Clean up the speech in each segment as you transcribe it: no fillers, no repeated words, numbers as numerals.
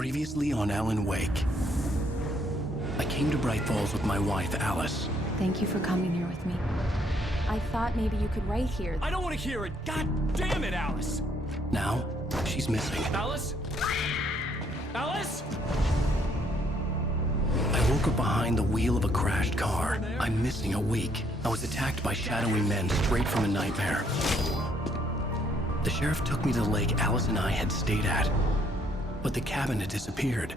Previously on Alan Wake. I came to Bright Falls with my wife, Alice. Thank you for coming here with me. I thought maybe you could write here. I don't want to hear it! God damn it, Alice! Now, she's missing. Alice? Alice? I woke up behind the wheel of a crashed car. I'm missing a week. I was attacked by shadowy men straight from a nightmare. The sheriff took me to the lake Alice and I had stayed at, but the cabin had disappeared.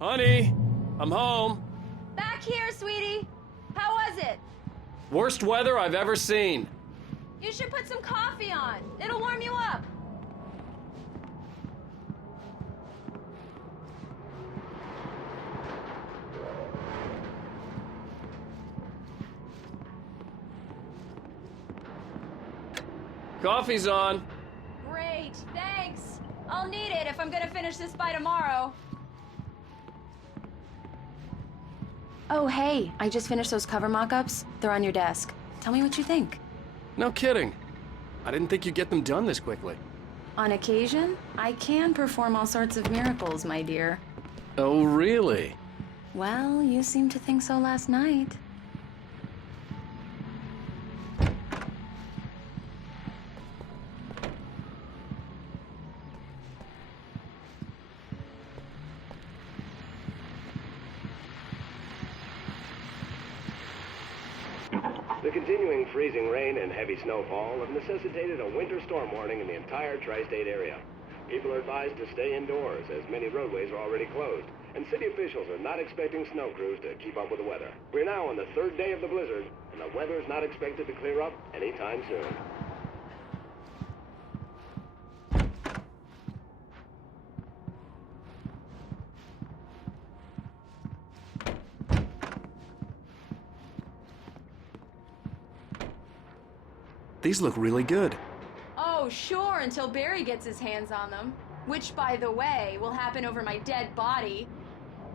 Honey, I'm home. Back here, sweetie. How was it? Worst weather I've ever seen. You should put some coffee on. It'll warm you up. Coffee's on. Great, thanks. I'll need it if I'm gonna finish this by tomorrow. Oh, hey, I just finished those cover mock-ups. They're on your desk. Tell me what you think. No kidding. I didn't think you'd get them done this quickly. On occasion, I can perform all sorts of miracles, my dear. Oh, really? Well, you seemed to think so last night. The continuing freezing rain and heavy snowfall have necessitated a winter storm warning in the entire tri-state area. People are advised to stay indoors as many roadways are already closed, and city officials are not expecting snow crews to keep up with the weather. We're now on the third day of the blizzard, and the weather is not expected to clear up anytime soon. These look really good. Oh, sure, until Barry gets his hands on them. Which, by the way, will happen over my dead body.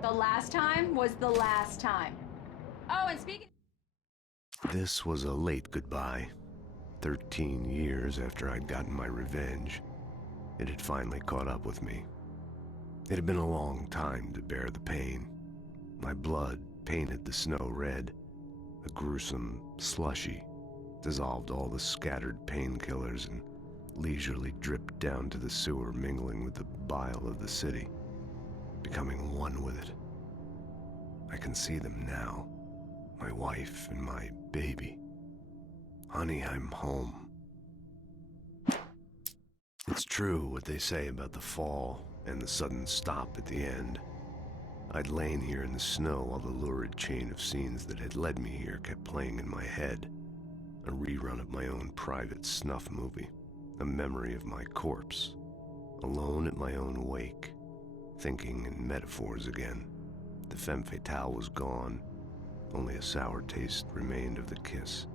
The last time was the last time. Oh, and speaking... This was a late goodbye. 13 years after I'd gotten my revenge, it had finally caught up with me. It had been a long time to bear the pain. My blood painted the snow red, a gruesome slushy. Dissolved all the scattered painkillers and leisurely dripped down to the sewer, mingling with the bile of the city, becoming one with it. I can see them now, my wife and my baby. Honey, I'm home. It's true what they say about the fall and the sudden stop at the end. I'd lain here in the snow while the lurid chain of scenes that had led me here kept playing in my head. A rerun of my own private snuff movie, a memory of my corpse, alone at my own wake, thinking in metaphors again. The femme fatale was gone, only a sour taste remained of the kiss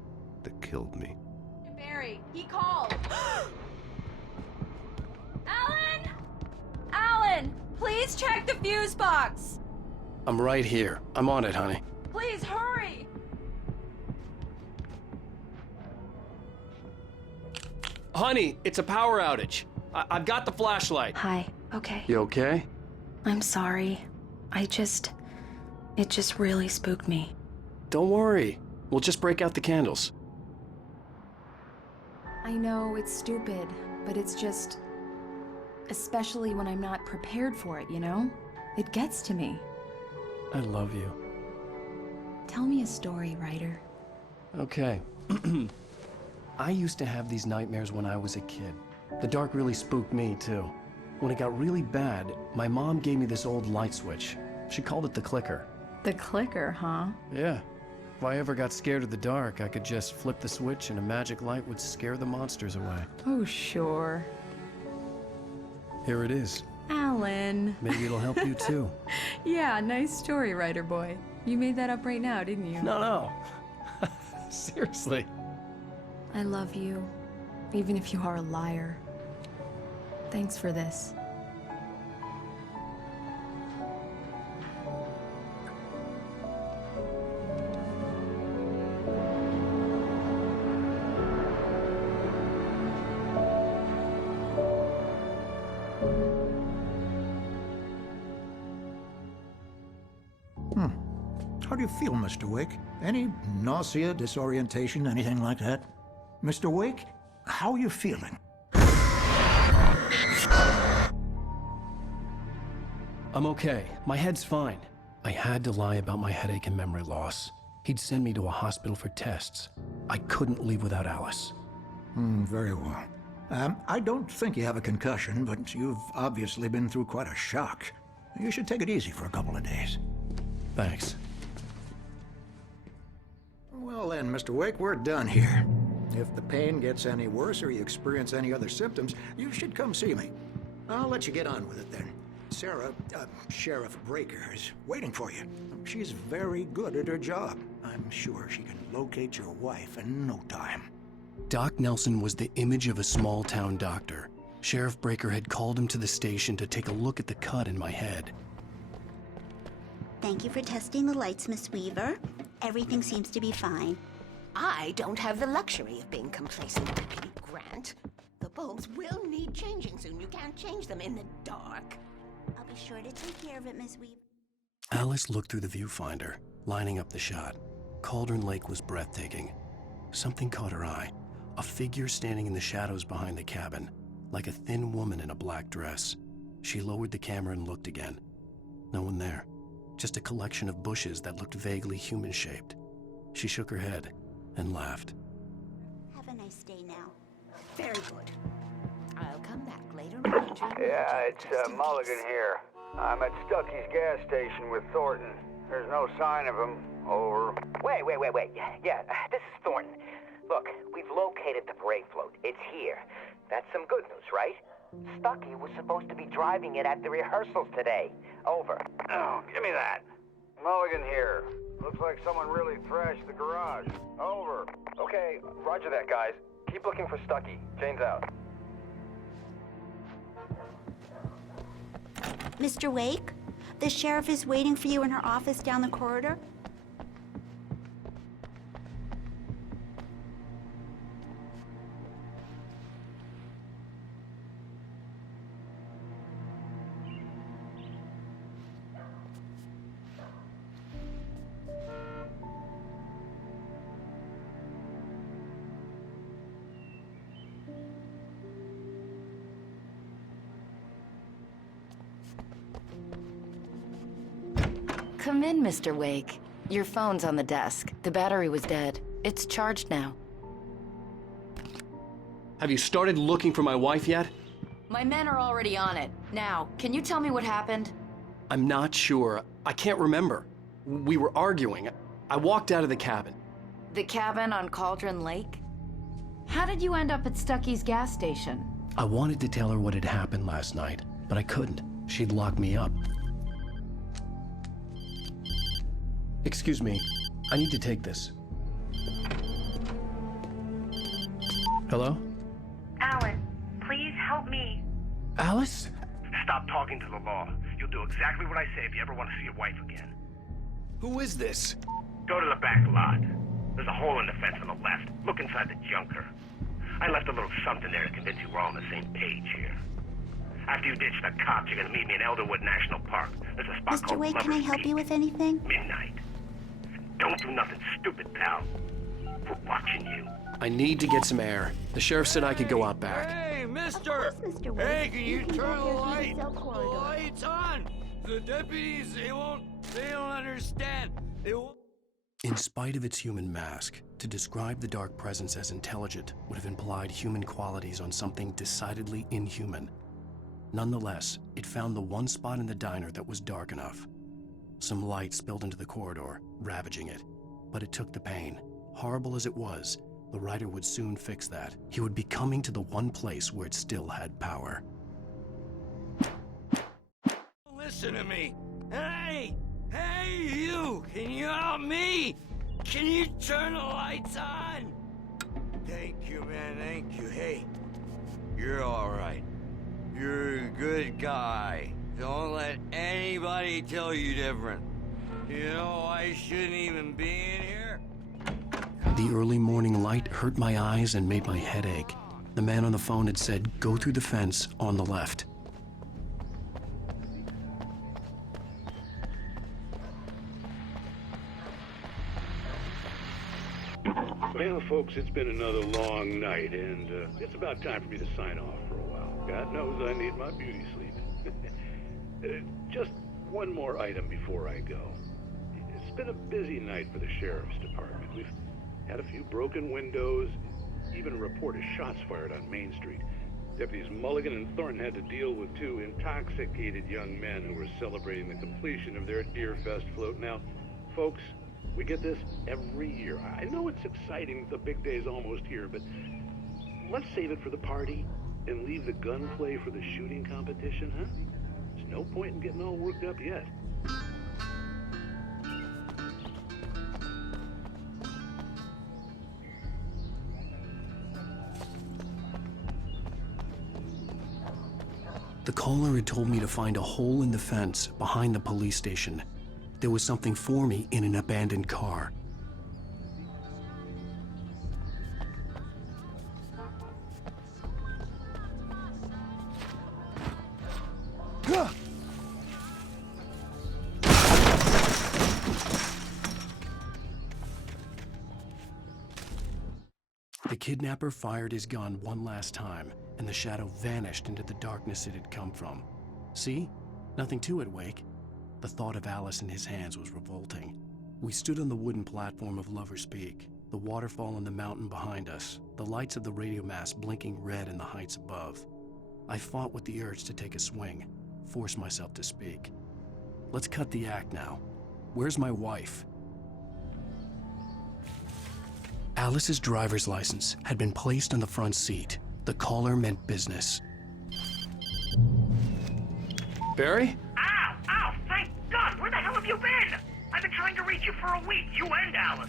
that killed me. Barry, he called. Alan! Alan, please check the fuse box. I'm right here. I'm on it, honey. Please hurry. Honey, it's a power outage. I've got the flashlight. Hi, okay. You okay? I'm sorry. It just really spooked me. Don't worry. We'll just break out the candles. I know it's stupid, but it's just... especially when I'm not prepared for it, you know? It gets to me. I love you. Tell me a story, writer. Okay. I used to have these nightmares when I was a kid. The dark really spooked me, too. When it got really bad, my mom gave me this old light switch. She called it the clicker. The clicker, huh? Yeah. If I ever got scared of the dark, I could just flip the switch and a magic light would scare the monsters away. Oh, sure. Here it is. Alan. Maybe it'll help you too. Yeah, nice story, writer boy. You made that up right now, didn't you? No. Seriously. I love you, even if you are a liar. Thanks for this. How do you feel, Mr. Wake? Any nausea, disorientation, anything like that? Mr. Wake, how are you feeling? I'm okay. My head's fine. I had to lie about my headache and memory loss. He'd send me to a hospital for tests. I couldn't leave without Alice. Very well. I don't think you have a concussion, but you've obviously been through quite a shock. You should take it easy for a couple of days. Thanks. Well then, Mr. Wake, we're done here. If the pain gets any worse or you experience any other symptoms, you should come see me. I'll let you get on with it then. Sarah, Sheriff Breaker, is waiting for you. She's very good at her job. I'm sure she can locate your wife in no time. Doc Nelson was the image of a small-town doctor. Sheriff Breaker had called him to the station to take a look at the cut in my head. Thank you for testing the lights, Miss Weaver. Everything seems to be fine. I don't have the luxury of being complacent, Deputy Grant. The bulbs will need changing soon. You can't change them in the dark. I'll be sure to take care of it, Miss Weaver. Alice looked through the viewfinder, lining up the shot. Cauldron Lake was breathtaking. Something caught her eye. A figure standing in the shadows behind the cabin, like a thin woman in a black dress. She lowered the camera and looked again. No one there. Just a collection of bushes that looked vaguely human-shaped. She shook her head and laughed. Have a nice day now. Very good. I'll come back later on. Yeah, it's Mulligan here. I'm at Stucky's gas station with Thornton. There's no sign of him. Over. Wait. Yeah, this is Thornton. Look, we've located the brake float. It's here. That's some good news, right? Stucky was supposed to be driving it at the rehearsals today. Over. Oh, give me that. Mulligan here. Looks like someone really thrashed the garage. Over. Okay, roger that, guys. Keep looking for Stucky. Jane's out. Mr. Wake, the sheriff is waiting for you in her office down the corridor. Come in, Mr. Wake. Your phone's on the desk. The battery was dead. It's charged now. Have you started looking for my wife yet? My men are already on it. Now, can you tell me what happened? I'm not sure. I can't remember. We were arguing. I walked out of the cabin. The cabin on Cauldron Lake? How did you end up at Stucky's gas station? I wanted to tell her what had happened last night, but I couldn't. She'd lock me up. Excuse me, I need to take this. Hello? Alan, please help me. Alice? Stop talking to the law. You'll do exactly what I say if you ever want to see your wife again. Who is this? Go to the back lot. There's a hole in the fence on the left. Look inside the junker. I left a little something there to convince you we're all on the same page here. After you ditch the cops, you're gonna meet me in Elderwood National Park. There's a spot Mr. called Wake, can I Lover's help Peak. you with anything? Midnight. Don't do nothing stupid, pal. We're watching you. I need to get some air. The sheriff said I could go out back. Hey, mister! Mr. Wake. Hey, can you can turn go the here through light? cell corridor. The light's on! The deputies, they don't understand. They won't... In spite of its human mask, to describe the dark presence as intelligent would have implied human qualities on something decidedly inhuman. Nonetheless, it found the one spot in the diner that was dark enough. Some light spilled into the corridor, ravaging it. But it took the pain. Horrible as it was, the writer would soon fix that. He would be coming to the one place where it still had power. listen to me. Hey! Hey, you! Can you help me? Can you turn the lights on? Thank you, man, thank you. Hey, you're alright. You're a good guy. Don't let anybody tell you different. You know, I shouldn't even be in here. The early morning light hurt my eyes and made my head ache. The man on the phone had said, go through the fence on the left. Well, folks, it's been another long night, and it's about time for me to sign off for a while. God knows I need my beauty sleep. Just one more item before I go. It's been a busy night for the sheriff's department. We've had a few broken windows, even a report of shots fired on Main Street. Deputies Mulligan and Thornton had to deal with two intoxicated young men who were celebrating the completion of their Deer Fest float. Now, folks, we get this every year. I know it's exciting, the big day's almost here, but let's save it for the party and leave the gunplay for the shooting competition, huh? There's no point in getting all worked up yet. The caller had told me to find a hole in the fence behind the police station. There was something for me in an abandoned car. The kidnapper fired his gun one last time, and the shadow vanished into the darkness it had come from. See? Nothing to it, Wake. The thought of Alice in his hands was revolting. We stood on the wooden platform of Lover's Peak, the waterfall on the mountain behind us, the lights of the radio mast blinking red in the heights above. I fought with the urge to take a swing, force myself to speak. Let's cut the act now. Where's my wife? Alice's driver's license had been placed on the front seat. The caller meant business. Barry? Ow! Ow! Thank God! Where the hell have you been? I've been trying to reach you for a week, you and Alice.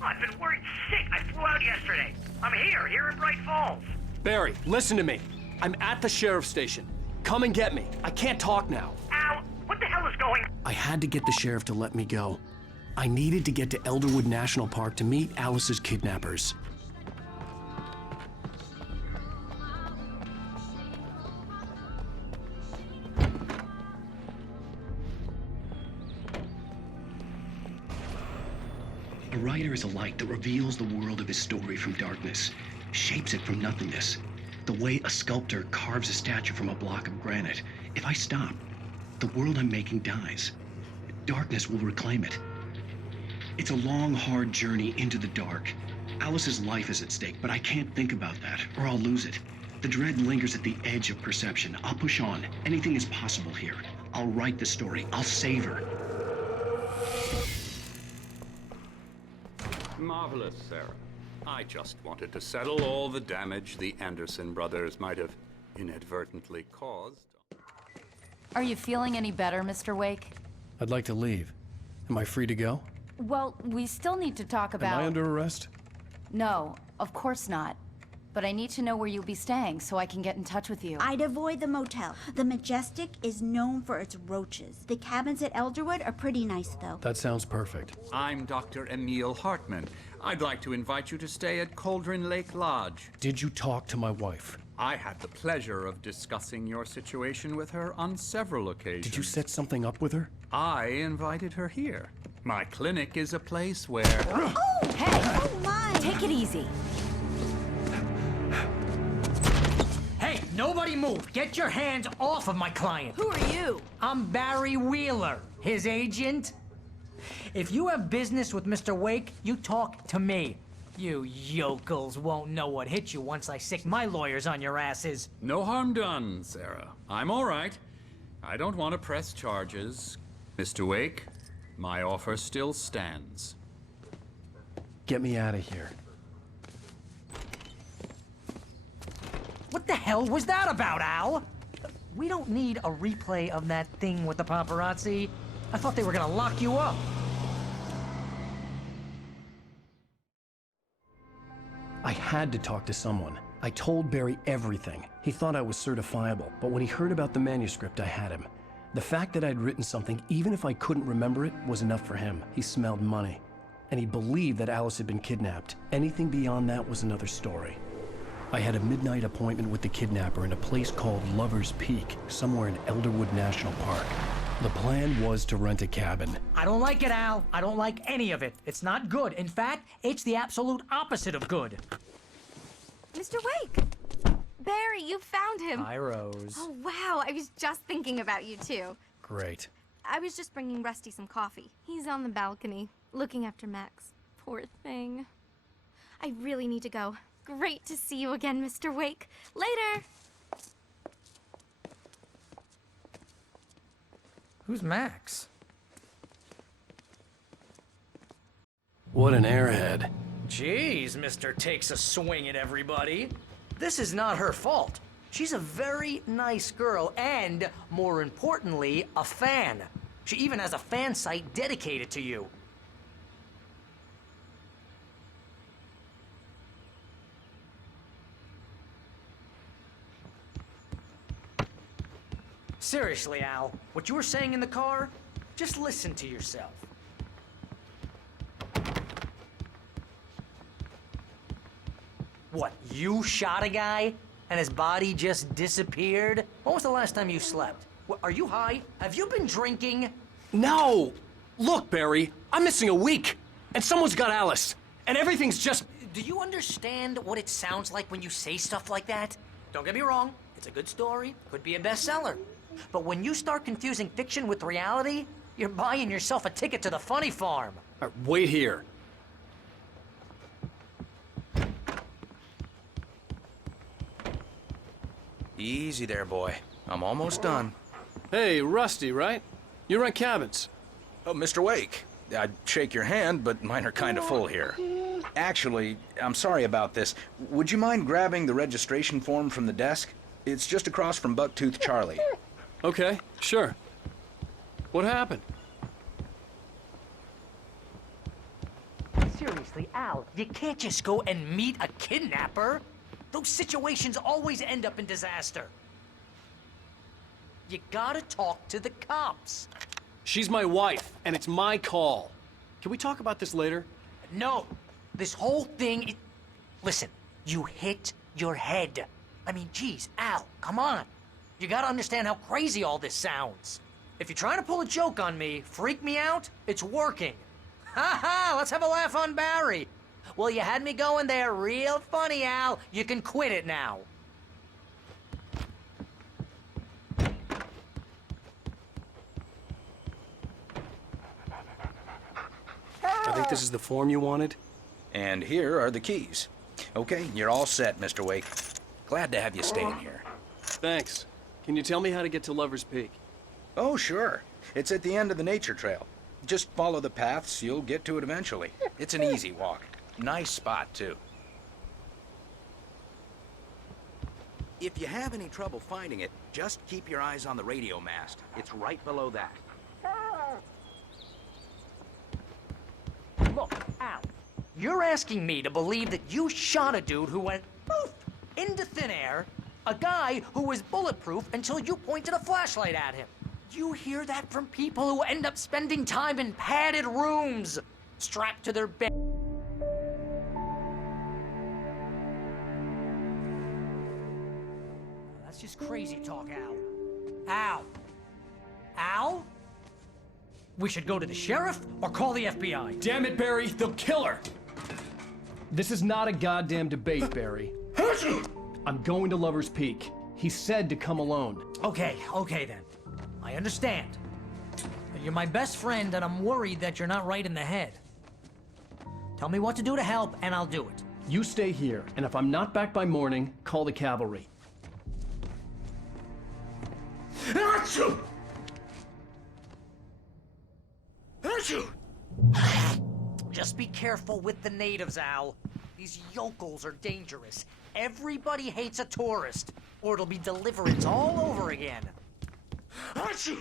I've been worried sick. I flew out yesterday. I'm here in Bright Falls. Barry, listen to me. I'm at the sheriff's station. Come and get me. I can't talk now. Ow! What the hell is going on? I had to get the sheriff to let me go. I needed to get to Elderwood National Park to meet Alice's kidnappers. A writer is a light that reveals the world of his story from darkness, shapes it from nothingness. The way a sculptor carves a statue from a block of granite. If I stop, the world I'm making dies. Darkness will reclaim it. It's a long, hard journey into the dark. Alice's life is at stake, but I can't think about that, or I'll lose it. The dread lingers at the edge of perception. I'll push on. Anything is possible here. I'll write the story. I'll save her. Marvelous, Sarah. I just wanted to settle all the damage the Anderson brothers might have inadvertently caused. Are you feeling any better, Mr. Wake? I'd like to leave. Am I free to go? Well, we still need to talk about... Am I under arrest? No, of course not. But I need to know where you'll be staying so I can get in touch with you. I'd avoid the motel. The Majestic is known for its roaches. The cabins at Elderwood are pretty nice, though. That sounds perfect. I'm Dr. Emil Hartman. I'd like to invite you to stay at Cauldron Lake Lodge. Did you talk to my wife? I had the pleasure of discussing your situation with her on several occasions. Did you set something up with her? I invited her here. My clinic is a place where... Oh, hey! Oh, my! Take it easy. Hey, nobody move! Get your hands off of my client! Who are you? I'm Barry Wheeler, his agent. If you have business with Mr. Wake, you talk to me. You yokels won't know what hit you once I sick my lawyers on your asses. No harm done, Sarah. I'm all right. I don't want to press charges. Mr. Wake, my offer still stands. Get me out of here. What the hell was that about, Al? we don't need a replay of that thing with the paparazzi. I thought they were gonna lock you up. I had to talk to someone. I told Barry everything. He thought I was certifiable, but when he heard about the manuscript, I had him. The fact that I'd written something, even if I couldn't remember it, was enough for him. He smelled money. And he believed that Alice had been kidnapped. Anything beyond that was another story. I had a midnight appointment with the kidnapper in a place called Lover's Peak, somewhere in Elderwood National Park. The plan was to rent a cabin. I don't like it, Al. I don't like any of it. It's not good. In fact, it's the absolute opposite of good. Mr. Wake! Barry, you found him. Hi, Rose. Oh, wow. I was just thinking about you, too. Great. I was just bringing Rusty some coffee. He's on the balcony, looking after Max. Poor thing. I really need to go. Great to see you again, Mr. Wake. Later! Who's Max? What an airhead. Jeez, Mr. Takes a swing at everybody. This is not her fault. She's a very nice girl and, more importantly, a fan. She even has a fan site dedicated to you. Seriously, Al, what you were saying in the car, just listen to yourself. What, you shot a guy and his body just disappeared? When was the last time you slept? What, are you high? Have you been drinking? No! Look, Barry, I'm missing a week, and someone's got Alice, and everything's just... Do you understand what it sounds like when you say stuff like that? Don't get me wrong, it's a good story, could be a bestseller. But when you start confusing fiction with reality, you're buying yourself a ticket to the funny farm. Wait here. Easy there, boy. I'm almost done. Hey, Rusty, right? You rent cabins. Oh, Mr. Wake. I'd shake your hand, but mine are kind of full here. Actually, I'm sorry about this. Would you mind grabbing the registration form from the desk? It's just across from Bucktooth Charlie. Okay, sure. What happened? Seriously, Al, you can't just go and meet a kidnapper. Those situations always end up in disaster. You gotta talk to the cops. She's my wife, and it's my call. Can we talk about this later? No. This whole thing... Listen, you hit your head. I mean, geez, Al, come on. You gotta understand how crazy all this sounds. If you're trying to pull a joke on me, freak me out, it's working. Ha ha, let's have a laugh on Barry. Well, you had me going there real funny, Al. You can quit it now. I think this is the form you wanted. And here are the keys. Okay, you're all set, Mr. Wake. Glad to have you staying here. Thanks. Can you tell me how to get to Lover's Peak? Oh, sure. It's at the end of the nature trail. Just follow the paths, you'll get to it eventually. It's an easy walk. Nice spot, too. If you have any trouble finding it, just keep your eyes on the radio mast. It's right below that. Look, Al, you're asking me to believe that you shot a dude who went poof into thin air, a guy who was bulletproof until you pointed a flashlight at him. You hear that from people who end up spending time in padded rooms, strapped to their bed. That's just crazy talk, Al. Al? Al? We should go to the sheriff or call the FBI. Damn it, Barry, they'll kill her! This is not a goddamn debate, Barry. I'm going to Lover's Peak. He said to come alone. Okay then. I understand. You're my best friend, and I'm worried that you're not right in the head. Tell me what to do to help, and I'll do it. You stay here, and if I'm not back by morning, call the cavalry. Achoo! Achoo! Just be careful with the natives, Al. These yokels are dangerous. Everybody hates a tourist, or it'll be deliverance all over again. Achoo!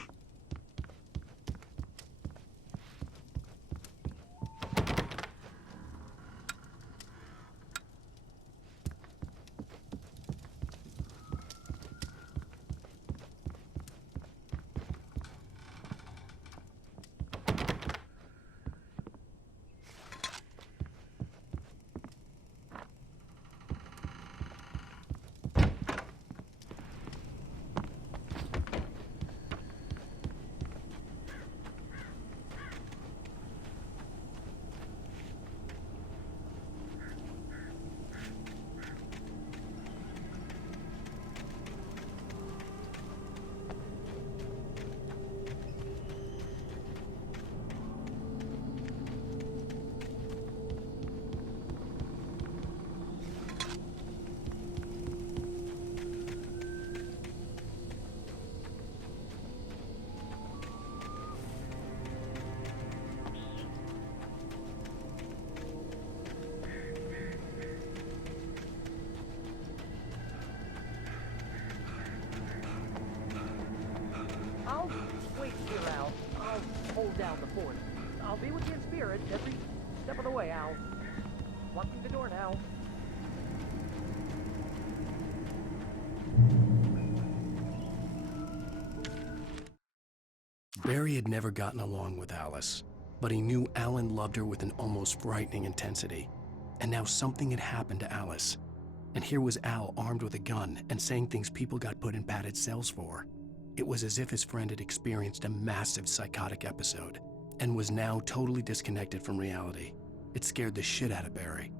I'll wait here, Al. I'll hold down the fort. I'll be with you in spirit every step of the way, Al. Walk through the door now. Barry had never gotten along with Alice, but he knew Alan loved her with an almost frightening intensity. And now something had happened to Alice. And here was Al armed with a gun and saying things people got put in padded cells for. It was as if his friend had experienced a massive psychotic episode and was now totally disconnected from reality. It scared the shit out of Barry.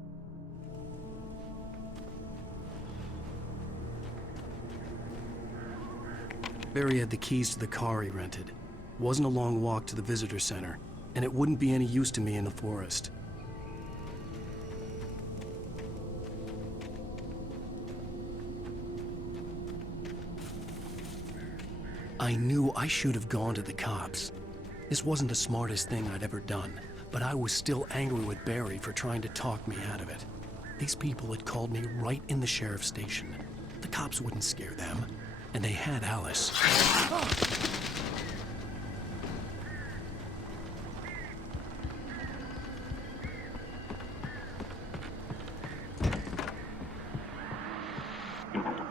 Barry had the keys to the car he rented. Wasn't a long walk to the visitor center, and it wouldn't be any use to me in the forest. I knew I should have gone to the cops. This wasn't the smartest thing I'd ever done, but I was still angry with Barry for trying to talk me out of it. These people had called me right in the sheriff's station. The cops wouldn't scare them, and they had Alice.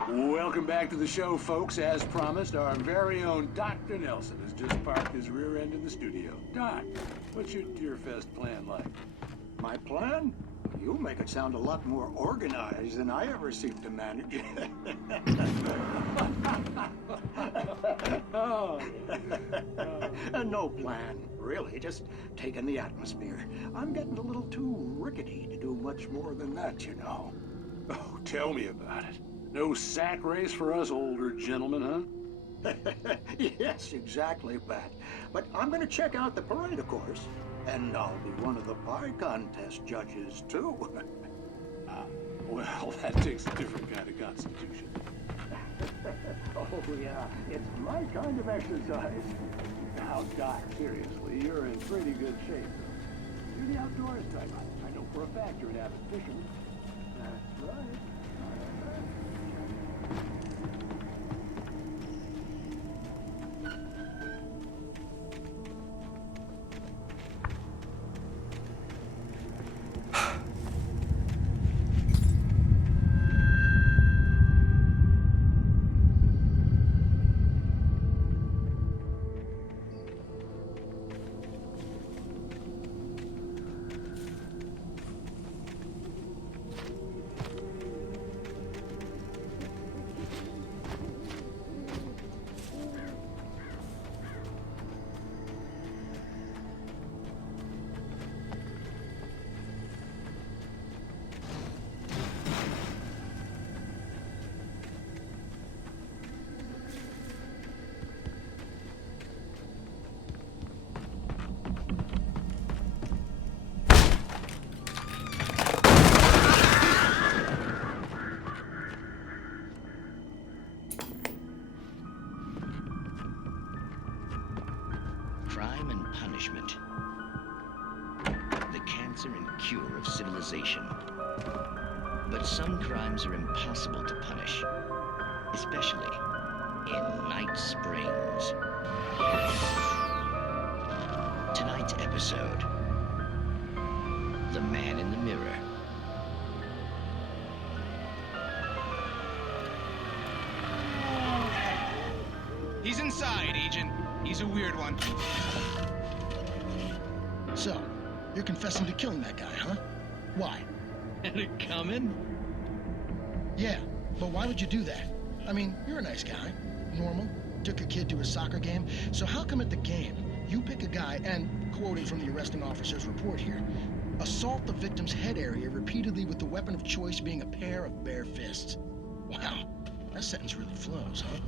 Welcome back to the show, folks. As promised, our very own Dr. Nelson has just parked his rear end in the studio. Doc, what's your Deerfest plan like? My plan? You make it sound a lot more organized than I ever seem to manage. No plan, really. Just taking the atmosphere. I'm getting a little too rickety to do much more than that, you know. Oh, tell me about it. No sack race for us older gentlemen, huh? Yes, exactly, Pat. But I'm going to check out the parade, of course. And I'll be one of the pie contest judges, too. Well, that takes a different kind of constitution. Oh, yeah. It's my kind of exercise. Now, Doc, seriously, you're in pretty good shape. You're the outdoors type. I know for a fact you're an avid fisherman. That's right. Crime and punishment. The cancer and cure of civilization. But some crimes are impossible to punish, especially in Night Springs. Tonight's episode, The Man in the Mirror. He's inside, Agent. He's a weird one. So, you're confessing to killing that guy, huh? Why? Had it coming? Yeah, but why would you do that? I mean, you're a nice guy. Normal. Took your kid to a soccer game. So how come at the game, you pick a guy and, quoting from the arresting officer's report here, assault the victim's head area repeatedly with the weapon of choice being a pair of bare fists? Wow, that sentence really flows, huh?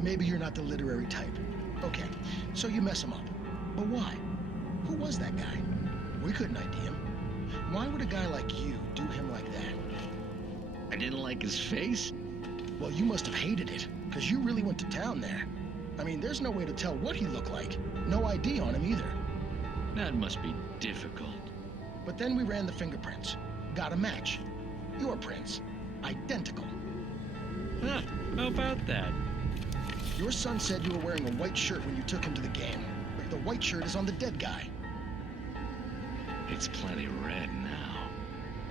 Maybe you're not the literary type. Okay, so you mess him up. But why? Who was that guy? We couldn't ID him. Why would a guy like you do him like that? I didn't like his face? Well, you must have hated it, because you really went to town there. I mean, there's no way to tell what he looked like. No ID on him either. That must be difficult. But then we ran the fingerprints. Got a match. Your prints. Identical. Huh, how about that? Your son said you were wearing a white shirt when you took him to the game. But the white shirt is on the dead guy. It's plenty red now.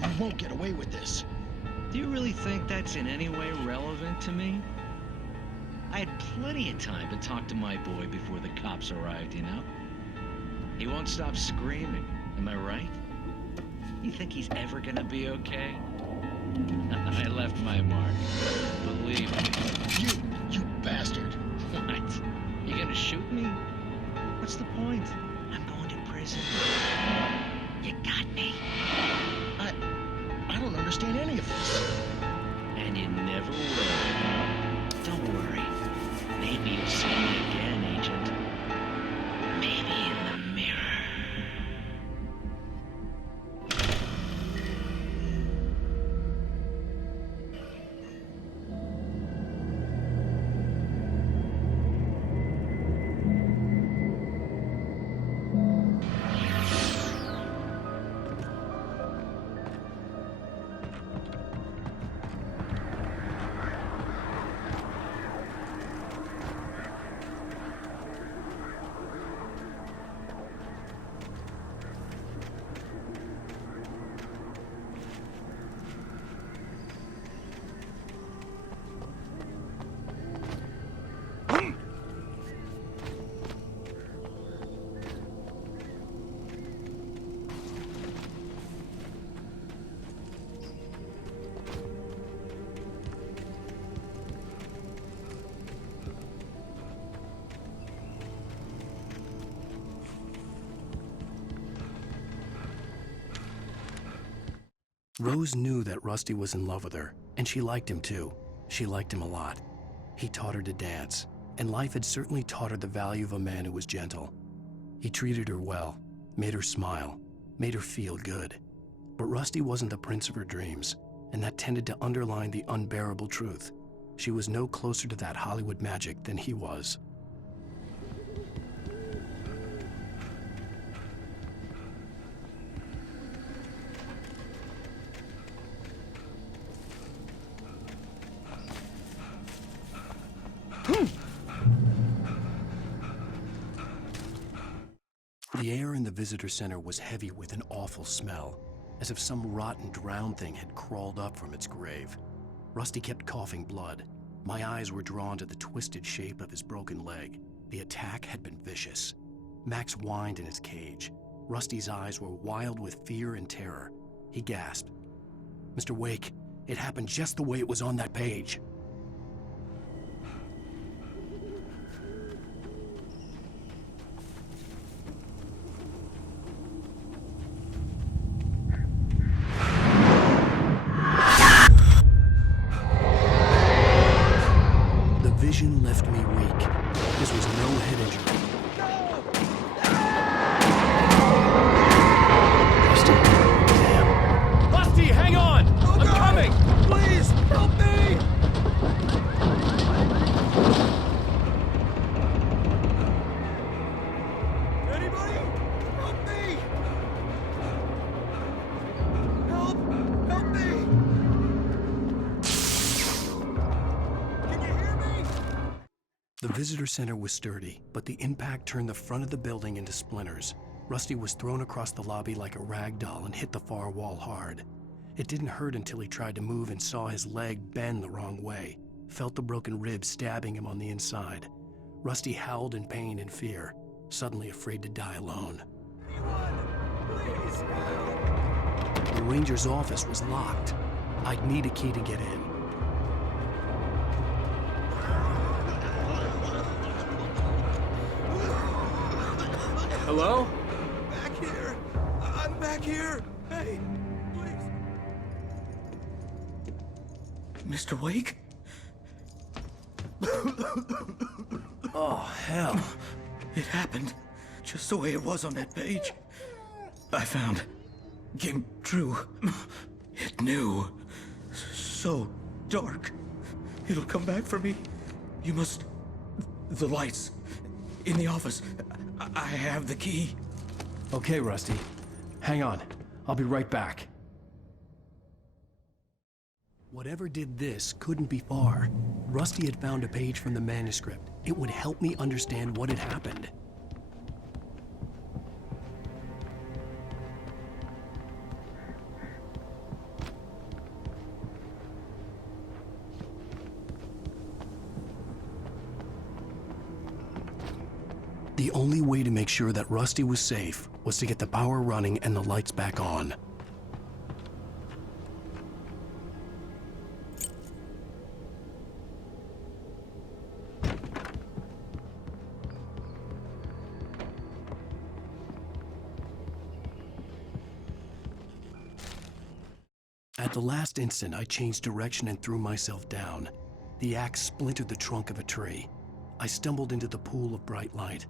You won't get away with this. Do you really think that's in any way relevant to me? I had plenty of time to talk to my boy before the cops arrived, you know? He won't stop screaming, am I right? You think he's ever gonna be okay? I left my mark. Believe me. You bastard. What? You gonna shoot me? What's the point? I'm going to prison. You got me. I don't understand any of this. And you never will. Don't worry. Maybe you'll see me again, Agent. Maybe in the mirror. Rose knew that Rusty was in love with her, and she liked him too. She liked him a lot. He taught her to dance, and life had certainly taught her the value of a man who was gentle. He treated her well, made her smile, made her feel good. But Rusty wasn't the prince of her dreams, and that tended to underline the unbearable truth. She was no closer to that Hollywood magic than he was. The air in the visitor center was heavy with an awful smell, as if some rotten drowned thing had crawled up from its grave. Rusty kept coughing blood. My eyes were drawn to the twisted shape of his broken leg. The attack had been vicious. Max whined in his cage. Rusty's eyes were wild with fear and terror. He gasped, "Mr. Wake, it happened just the way it was on that page." Vision left me weak. This was no head injury. Rusty, damn. Rusty, hang on! I'm coming! Please, help me! Anybody? Help me! visitor center was sturdy, but the impact turned the front of the building into splinters. Rusty was thrown across the lobby like a rag doll and hit the far wall hard. It didn't hurt until he tried to move and saw his leg bend the wrong way, felt the broken rib stabbing him on the inside. Rusty howled in pain and fear, suddenly afraid to die alone. The ranger's office was locked. I'd need a key to get in. Hello? Back here! I'm back here! Hey, please! Mr. Wake? Oh, hell. It happened just the way it was on that page. I found. Came true. It knew. So dark. It'll come back for me. You must... The lights. In the office. I have the key. Okay, Rusty. Hang on. I'll be right back. Whatever did this couldn't be far. Rusty had found a page from the manuscript. It would help me understand what had happened. The only way to make sure that Rusty was safe was to get the power running and the lights back on. At the last instant, I changed direction and threw myself down. The axe splintered the trunk of a tree. I stumbled into the pool of bright light.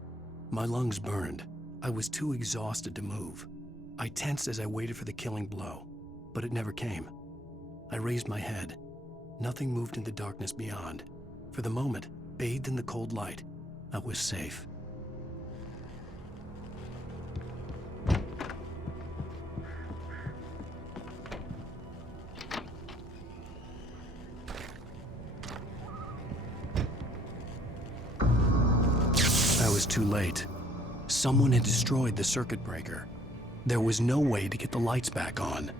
My lungs burned. I was too exhausted to move. I tensed as I waited for the killing blow, but it never came. I raised my head. Nothing moved in the darkness beyond. For the moment, bathed in the cold light, I was safe. I was too late. Someone had destroyed the circuit breaker. There was no way to get the lights back on.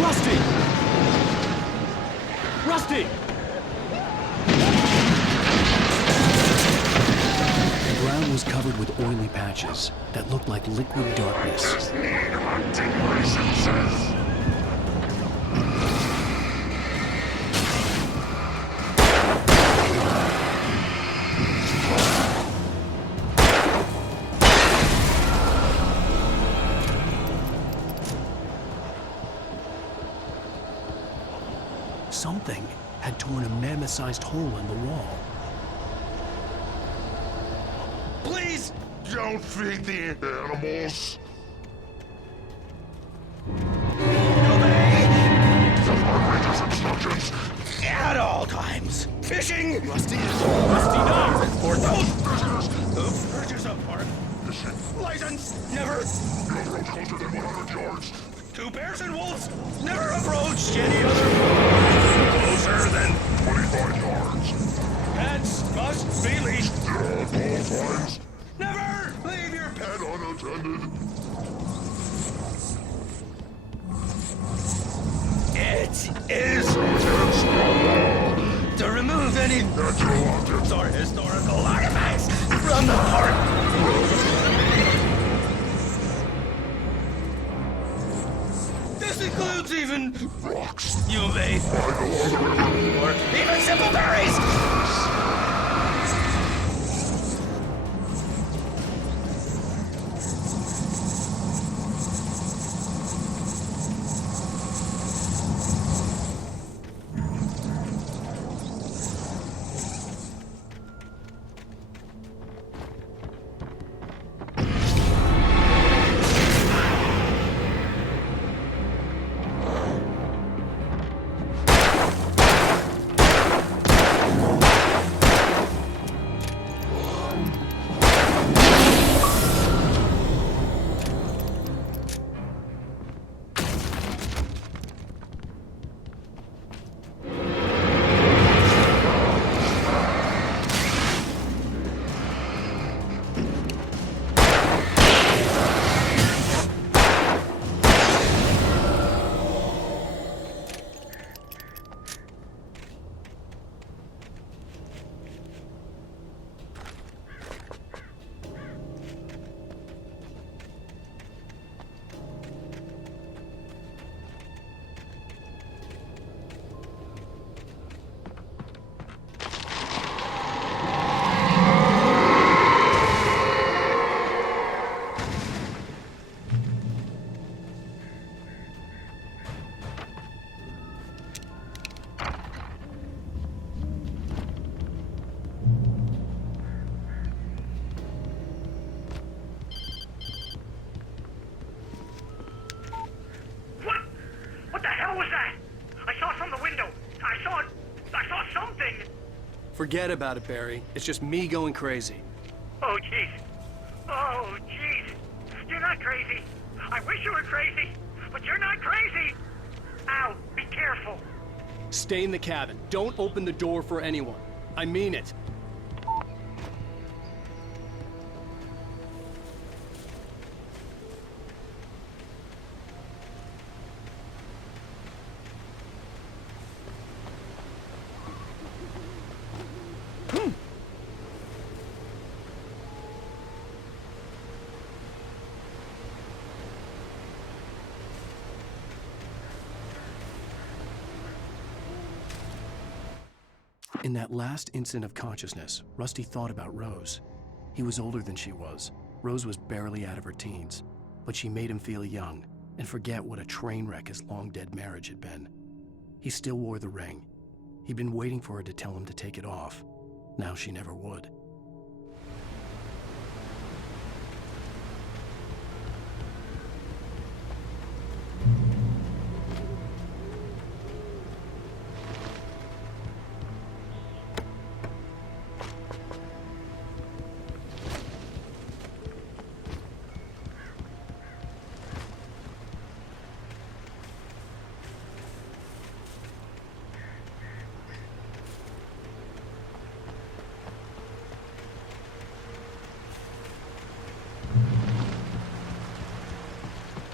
Rusty! Rusty! The ground was covered with oily patches that looked like liquid darkness. Something had torn a mammoth-sized hole in the wall. Please don't feed the animals. Instructions At all times. Fishing. Rusty knows. For those bridges apart. License. Never. No road closer than 100 yards. 2 bears and wolves. Never approached any other. Closer than 25 yards. Pets must be leashed. At all times. Never leave your Pet unattended. It is to remove any or historical artifacts from the park. This includes even rocks. You may or even simple berries. Forget about it, Barry. It's just me going crazy. Oh, jeez. Oh, jeez. You're not crazy. I wish you were crazy, but you're not crazy. Ow, be careful. Stay in the cabin. Don't open the door for anyone. I mean it. In that last instant of consciousness, Rusty thought about Rose. He was older than she was. Rose was barely out of her teens, but she made him feel young and forget what a train wreck his long-dead marriage had been. He still wore the ring. He'd been waiting for her to tell him to take it off. Now she never would.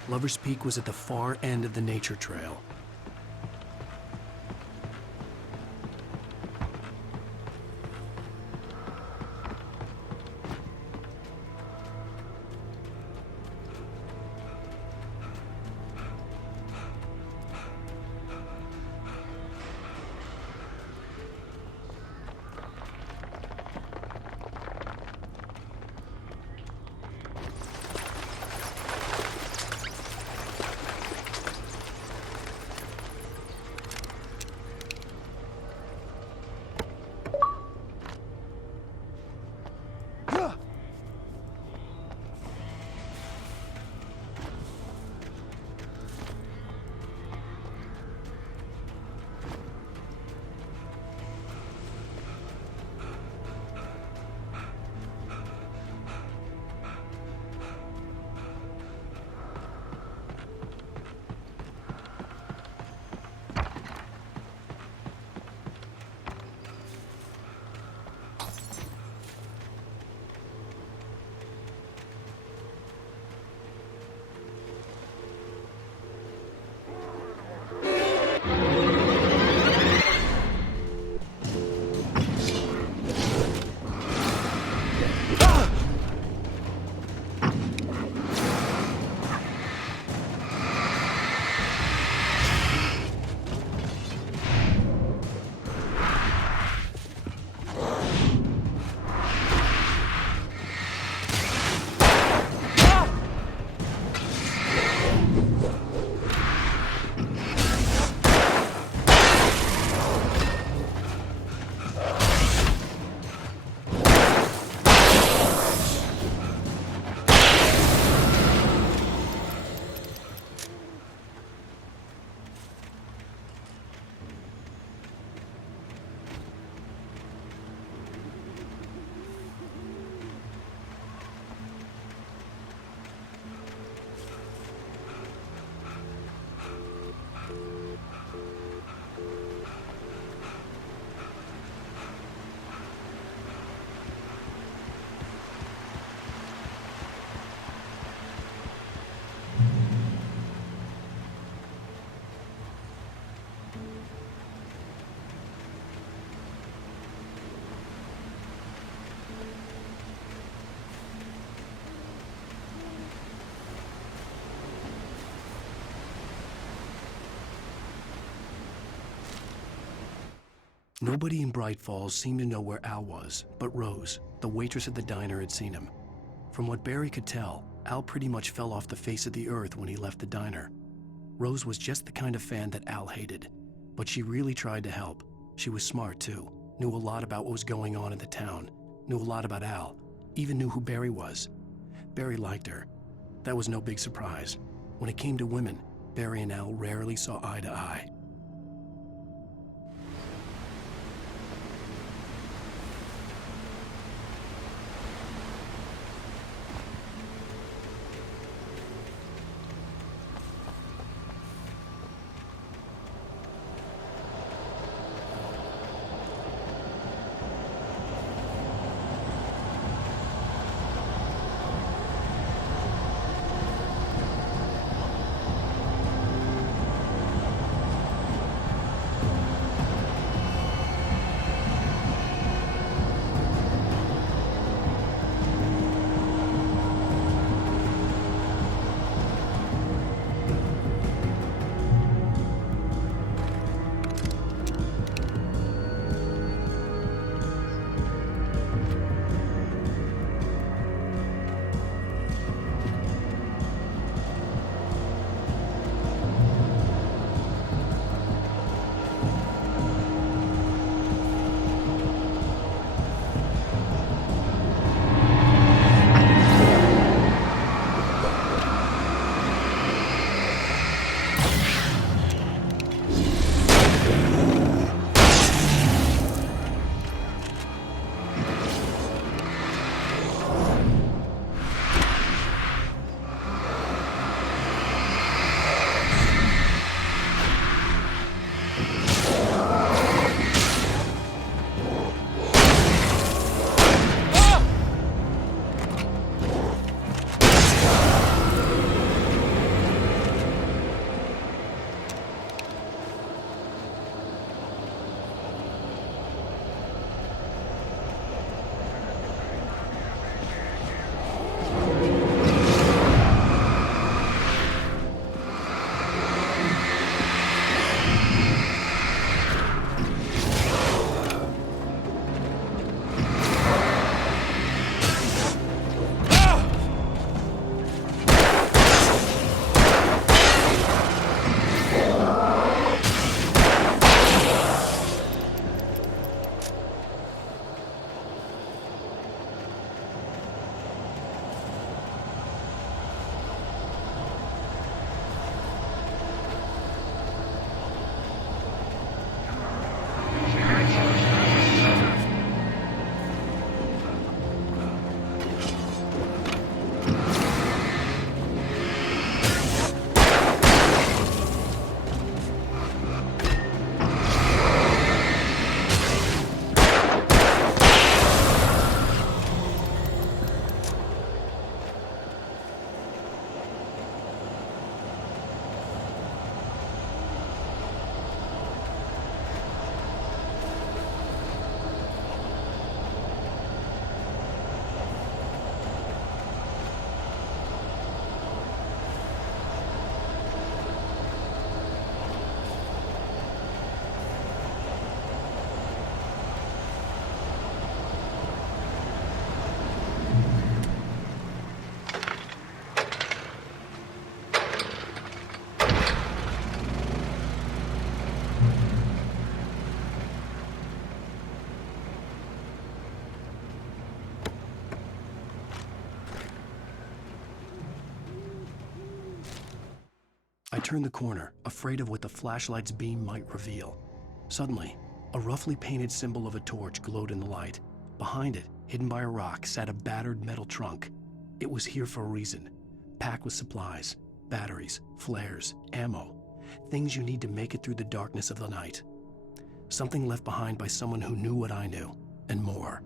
Lover's Peak was at the far end of the nature trail. Nobody in Bright Falls seemed to know where Al was, but Rose, the waitress at the diner, had seen him. From what Barry could tell, Al pretty much fell off the face of the earth when he left the diner. Rose was just the kind of fan that Al hated, but she really tried to help. She was smart, too, knew a lot about what was going on in the town, knew a lot about Al, even knew who Barry was. Barry liked her. That was no big surprise. When it came to women, Barry and Al rarely saw eye to eye. turned the corner, afraid of what the flashlight's beam might reveal. Suddenly, a roughly painted symbol of a torch glowed in the light. Behind it, hidden by a rock, sat a battered metal trunk. It was here for a reason, packed with supplies, batteries, flares, ammo, things you need to make it through the darkness of the night. Something left behind by someone who knew what I knew, and more.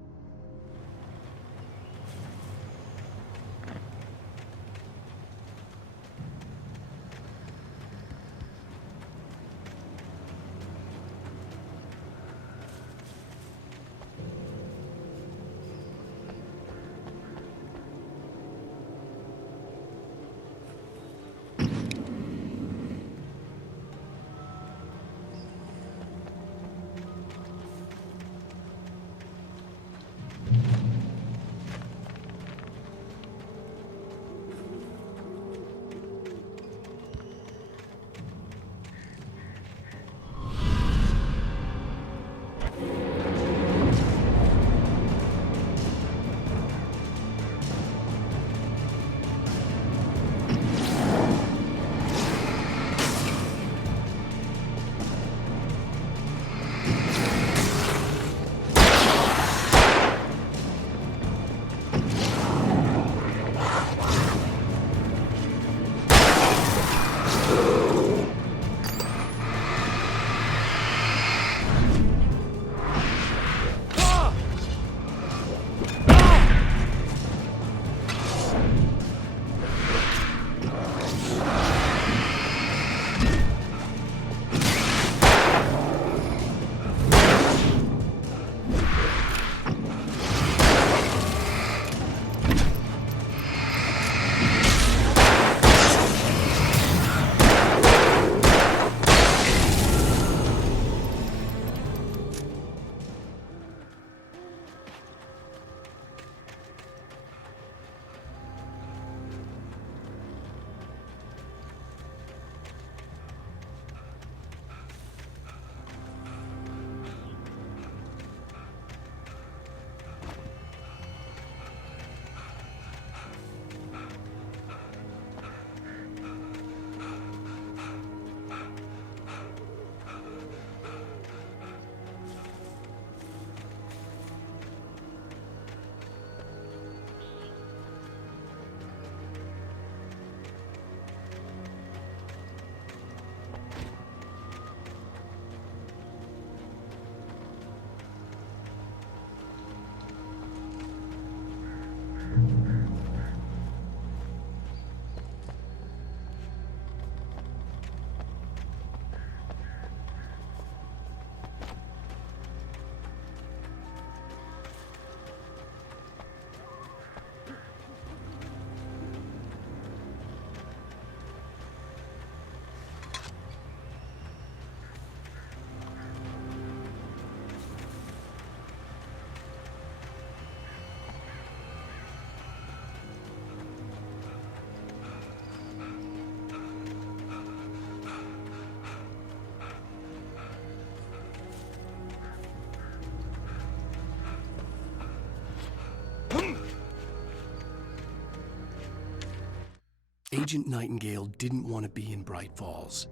Agent Nightingale didn't want to be in Bright Falls.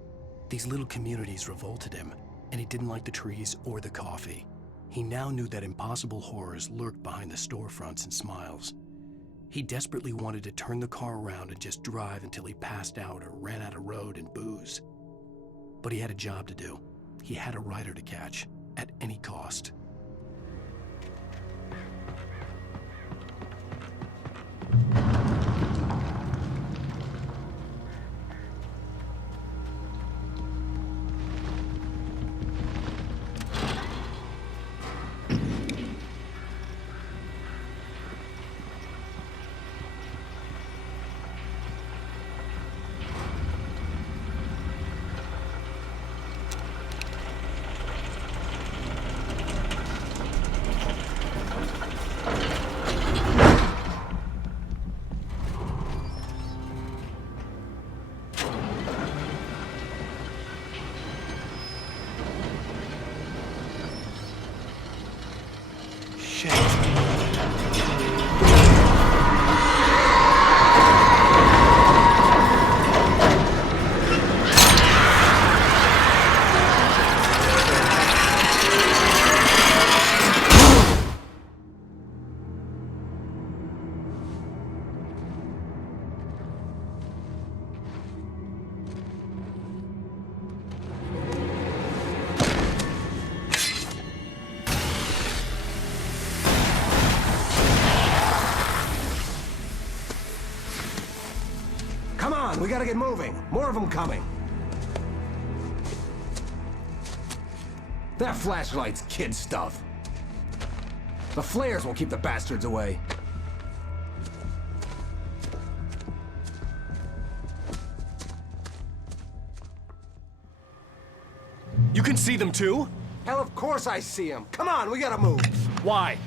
These little communities revolted him, and he didn't like the trees or the coffee. He now knew that impossible horrors lurked behind the storefronts and smiles. He desperately wanted to turn the car around and just drive until he passed out or ran out of road and booze. But he had a job to do. He had a rider to catch, at any cost. on, we gotta get moving. More of them coming. That flashlight's kid stuff. The flares will keep the bastards away. You can see them too? Hell, of course I see them. Come on, we gotta move. Why?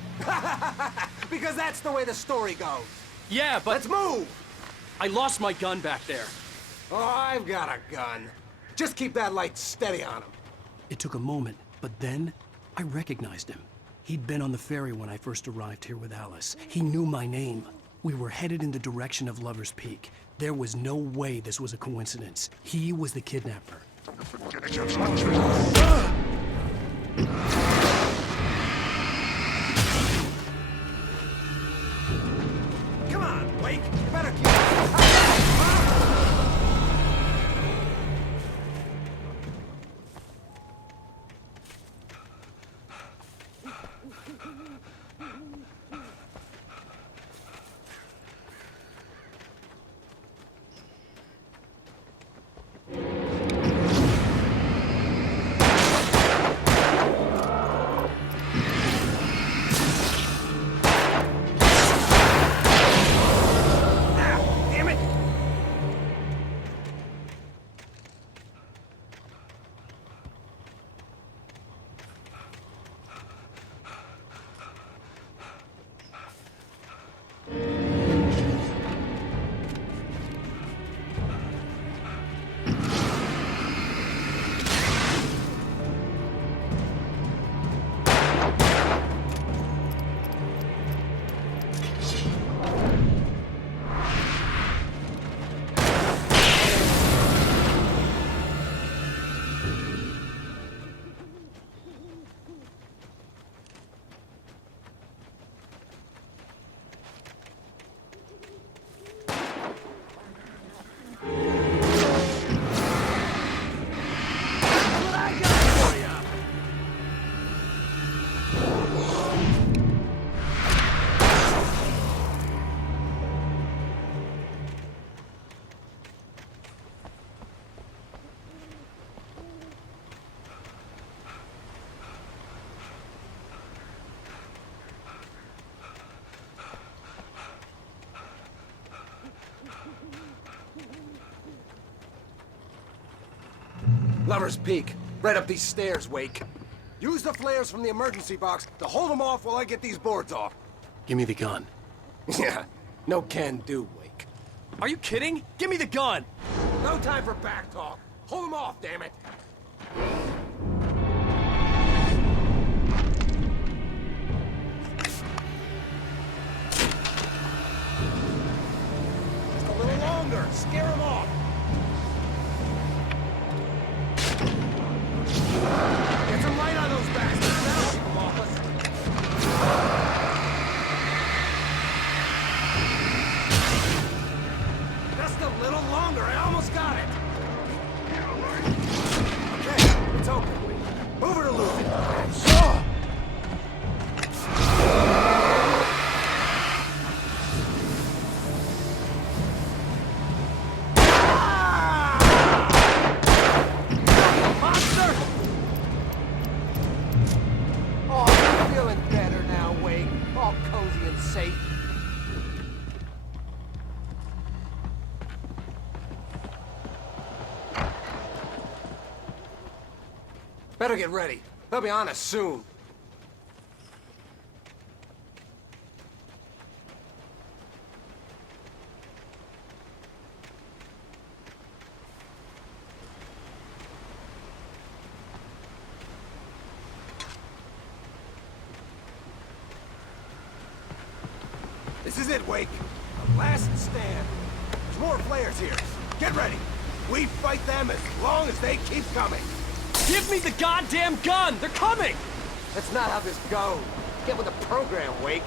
Because that's the way the story goes. Yeah, but... Let's move! I lost my gun back there. Oh, I've got a gun. Just keep that light steady on him. It took a moment, but then I recognized him. He'd been on the ferry when I first arrived here with Alice. He knew my name. We were headed in the direction of Lover's Peak. There was no way this was a coincidence. He was the kidnapper. Come on, Wake. You better keep... Lover's Peak. Right up these stairs, Wake. Use the flares from the emergency box to hold them off while I get these boards off. Give me the gun. Yeah, no can do, Wake. Are you kidding? Give me the gun! No time for back talk. Hold them off, damn it. Just a little longer. Scare them off. Get some light on those bastards. That'll keep them off us. Just a little longer. I almost got it. Okay, it's open. Move it or lose it. Monster! Oh, I'm feeling better now, Wake. All cozy and safe. Better get ready. They'll be on us soon. This is it, Wake. The last stand. There's more flares here. Get ready. We fight them as long as they keep coming. Give me the goddamn gun! They're coming! That's not how this goes. Get with the program, Wake.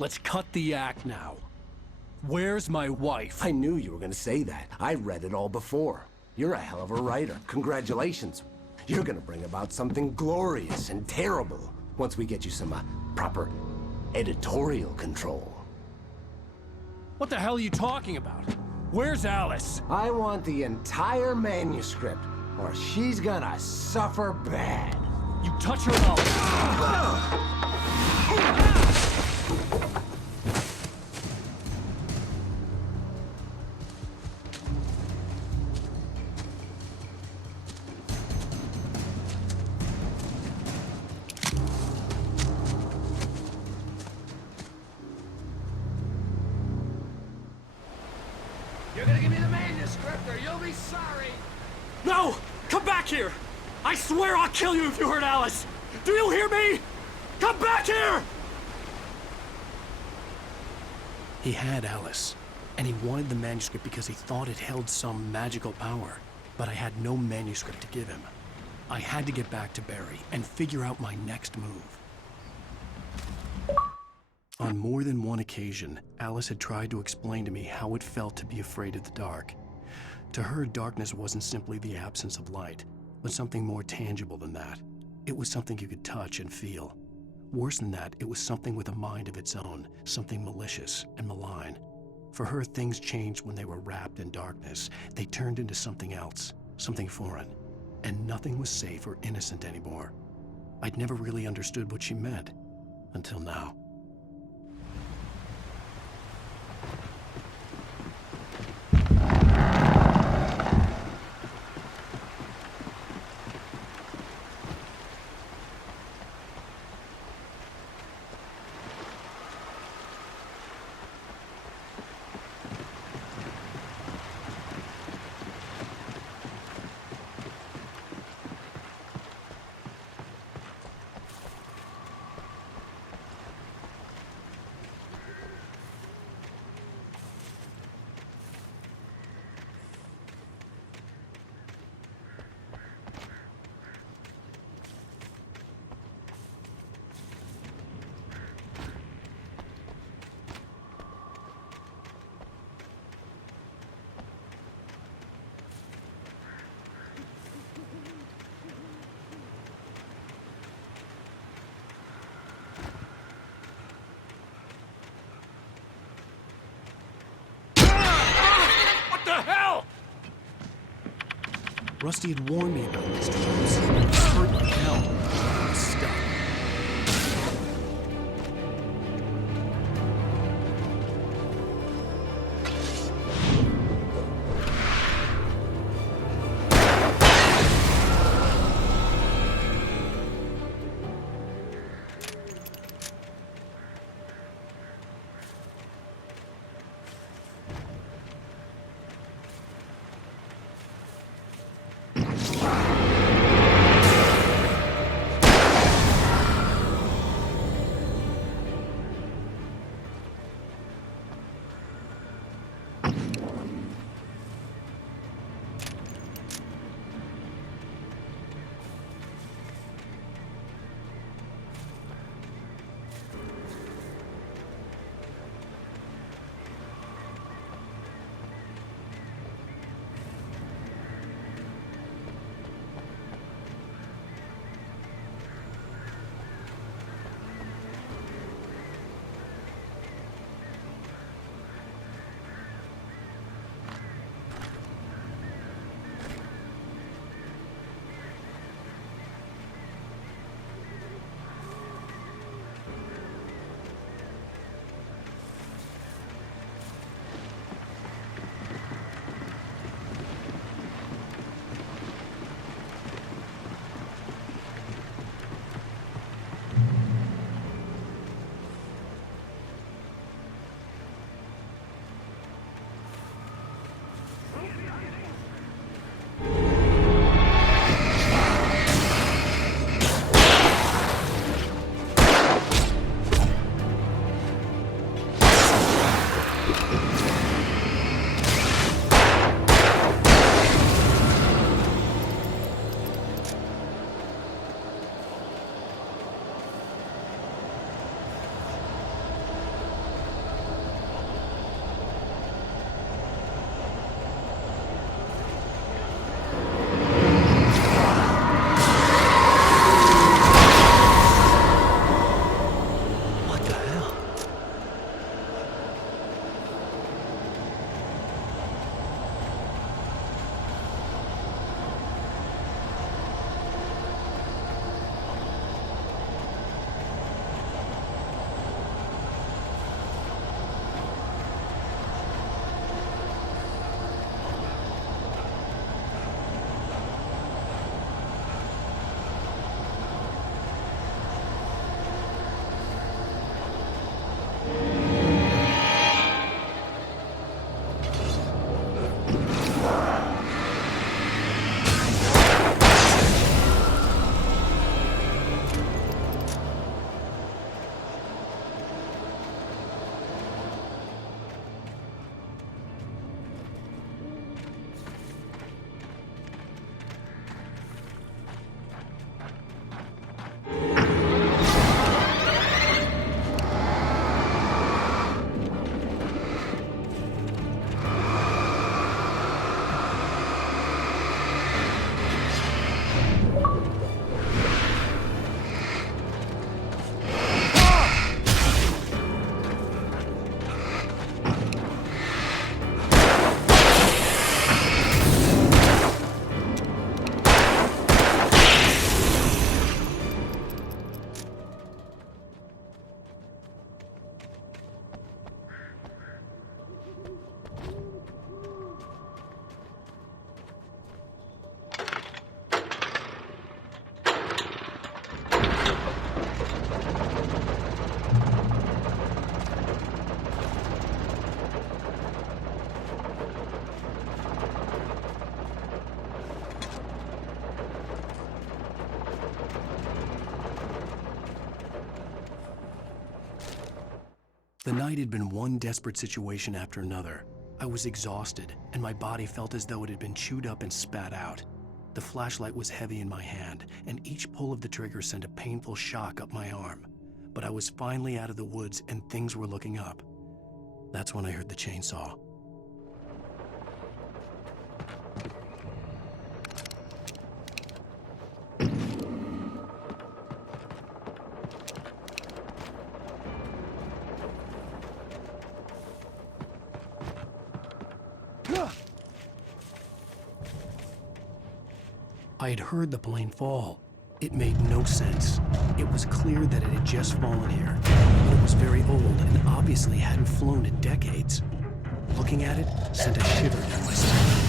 Let's cut the act now. Where's my wife? I knew you were gonna say that. I read it all before. You're a hell of a writer. Congratulations. You're gonna bring about something glorious and terrible once we get you some proper editorial control. What the hell are you talking about? Where's Alice? I want the entire manuscript, or she's gonna suffer bad. You touch her and I'll... You're gonna give me the manuscript or you'll be sorry! No! Come back here! I swear I'll kill you if you hurt Alice! Do you hear me? Come back here! He had Alice, and he wanted the manuscript because he thought it held some magical power. But I had no manuscript to give him. I had to get back to Barry and figure out my next move. On more than one occasion, Alice had tried to explain to me how it felt to be afraid of the dark. To her, darkness wasn't simply the absence of light, but something more tangible than that. It was something you could touch and feel. Worse than that, it was something with a mind of its own, something malicious and malign. For her, things changed when they were wrapped in darkness. They turned into something else, something foreign, and nothing was safe or innocent anymore. I'd never really understood what she meant, until now. Rusty had warned me about this place. It was hurt like hell. I was stuck. The night had been one desperate situation after another. I was exhausted, and my body felt as though it had been chewed up and spat out. The flashlight was heavy in my hand, and each pull of the trigger sent a painful shock up my arm. But I was finally out of the woods, and things were looking up. That's when I heard the chainsaw. I had heard the plane fall. It made no sense. It was clear that it had just fallen here, but it was very old and obviously hadn't flown in decades. Looking at it sent a shiver down my spine.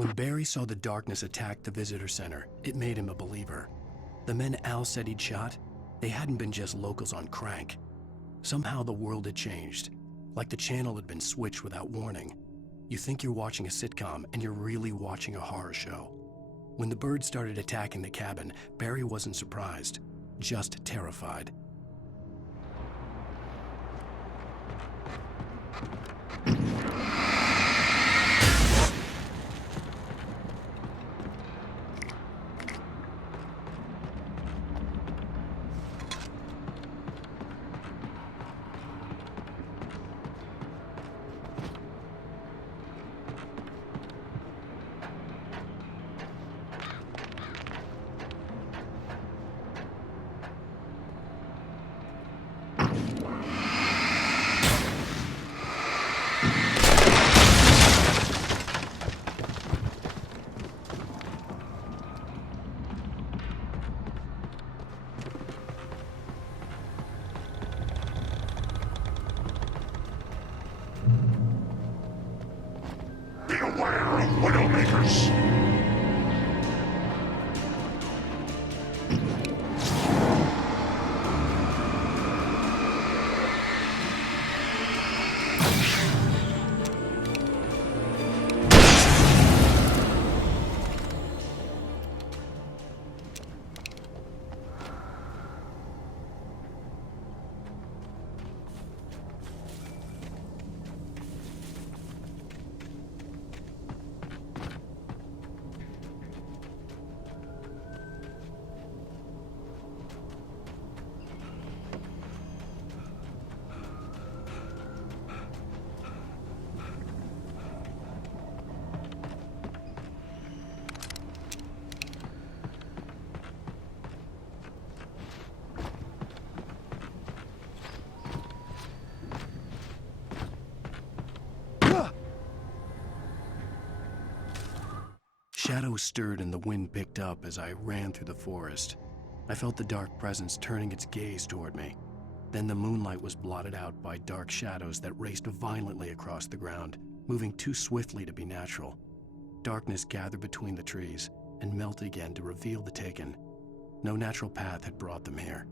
When Barry saw the darkness attack the visitor center, it made him a believer. The men Al said he'd shot, they hadn't been just locals on crank. Somehow the world had changed, like the channel had been switched without warning. You think you're watching a sitcom, and you're really watching a horror show. When the birds started attacking the cabin, Barry wasn't surprised, just terrified. Beware of Widowmakers! Shadows stirred and the wind picked up as I ran through the forest. I felt the dark presence turning its gaze toward me. Then the moonlight was blotted out by dark shadows that raced violently across the ground, moving too swiftly to be natural. Darkness gathered between the trees and melted again to reveal the Taken. No natural path had brought them here.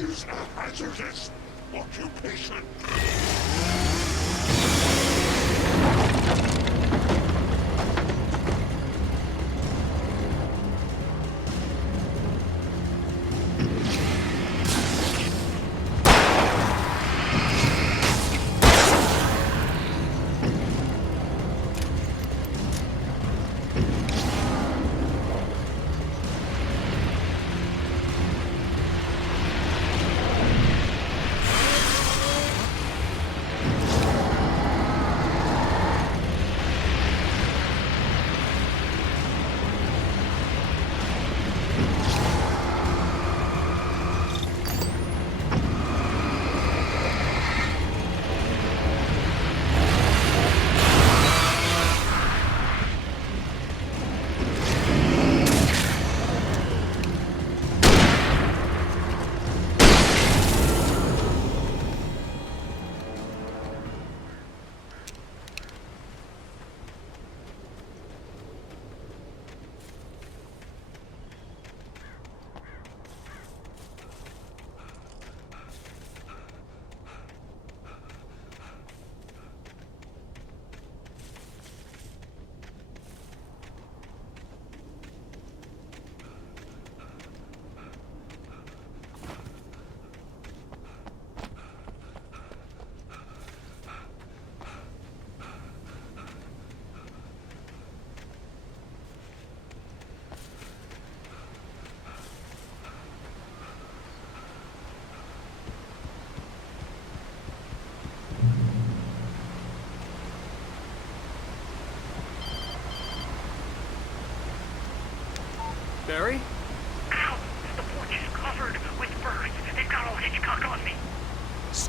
Is a hazardous occupation.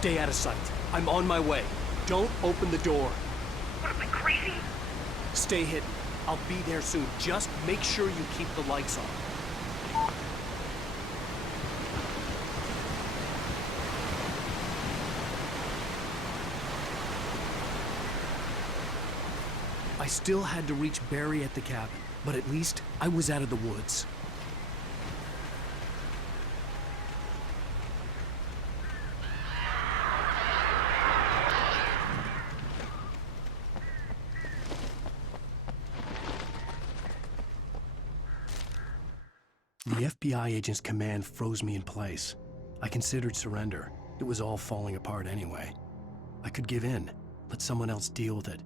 Stay out of sight. I'm on my way. Don't open the door. What am I, crazy? Stay hidden. I'll be there soon. Just make sure you keep the lights on. I still had to reach Barry at the cabin, but at least I was out of the woods. The FBI agent's command froze me in place. I considered surrender. It was all falling apart anyway. I could give in, let someone else deal with it,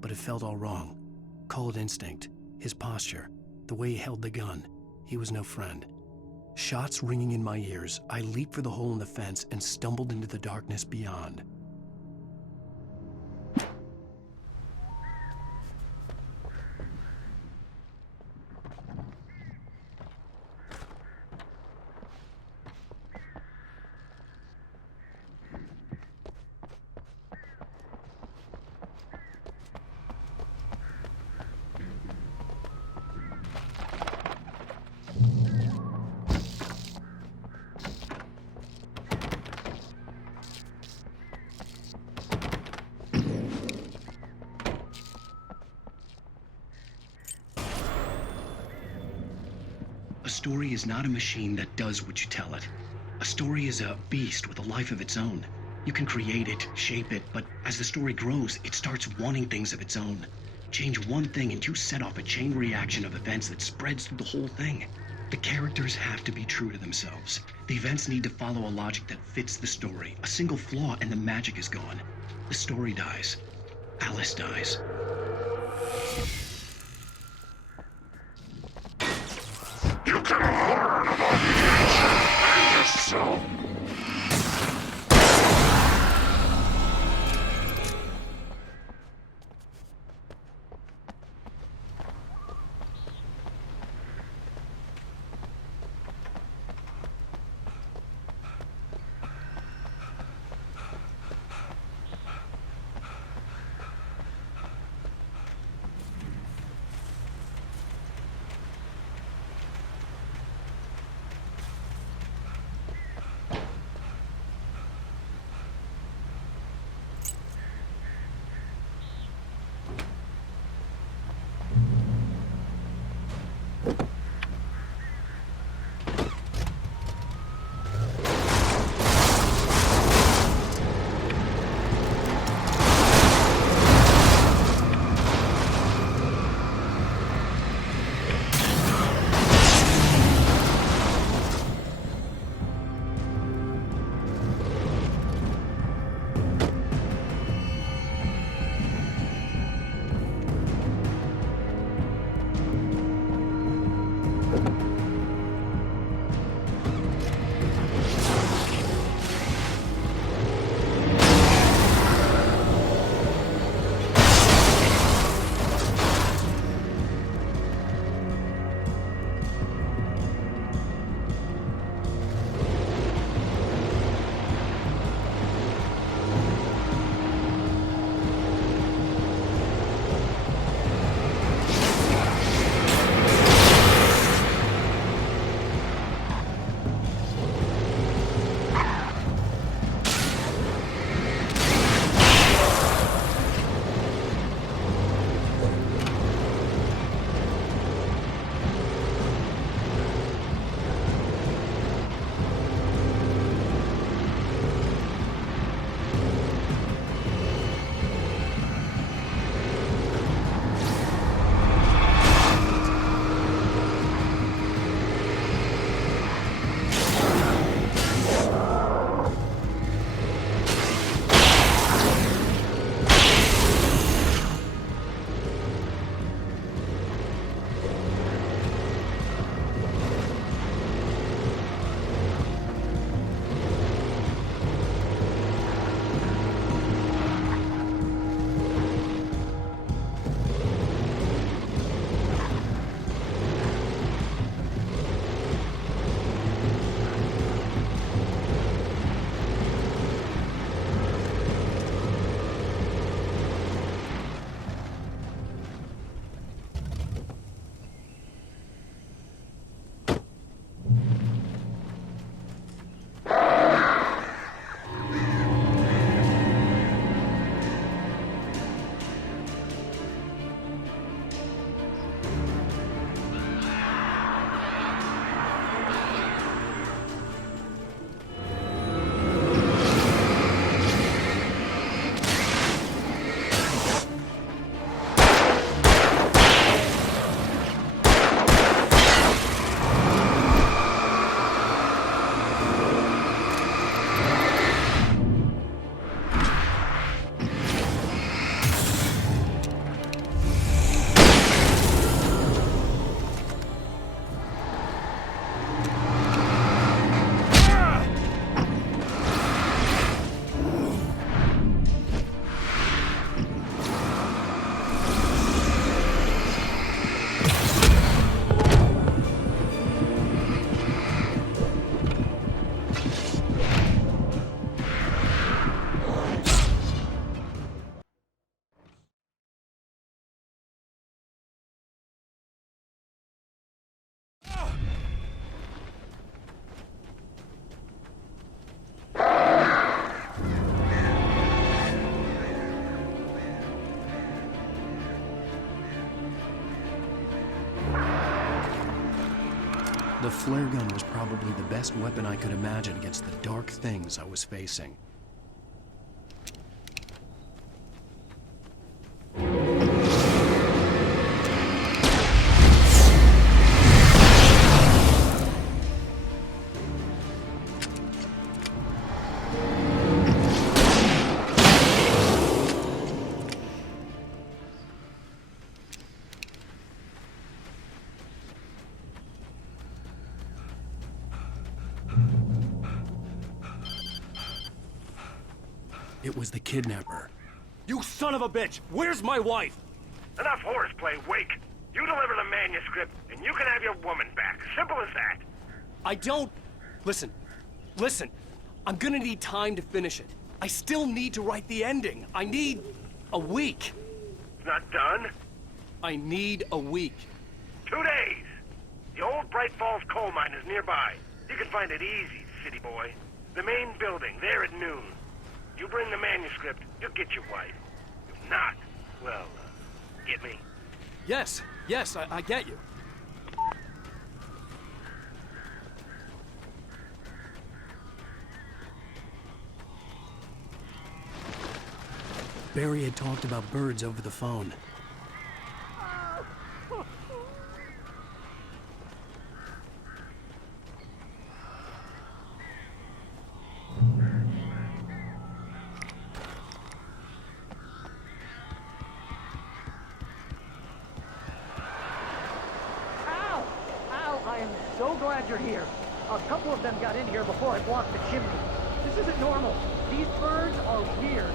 but it felt all wrong. Call it instinct, his posture, the way he held the gun. He was no friend. Shots ringing in my ears, I leaped for the hole in the fence and stumbled into the darkness beyond. A story is not a machine that does what you tell it. A story is a beast with a life of its own. You can create it, shape it, but as the story grows, it starts wanting things of its own. Change one thing and you set off a chain reaction of events that spreads through the whole thing. The characters have to be true to themselves. The events need to follow a logic that fits the story. A single flaw and the magic is gone. The story dies. Alice dies. You can learn about nature and yourself. The flare gun was probably the best weapon I could imagine against the dark things I was facing. It was the kidnapper. You son of a bitch! Where's my wife? Enough horseplay, Wake. You deliver the manuscript, and you can have your woman back. Simple as that. I don't... Listen. I'm gonna need time to finish it. I still need to write the ending. I need... a week. It's not done? I need a week. 2 days. The old Bright Falls coal mine is nearby. You can find it easy, city boy. The main building, there at noon. You bring the manuscript, you'll get your wife. If not, well, get me? Yes, I get you. Barry had talked about birds over the phone. I am so glad you're here. A couple of them got in here before I blocked the chimney. This isn't normal. These birds are weird.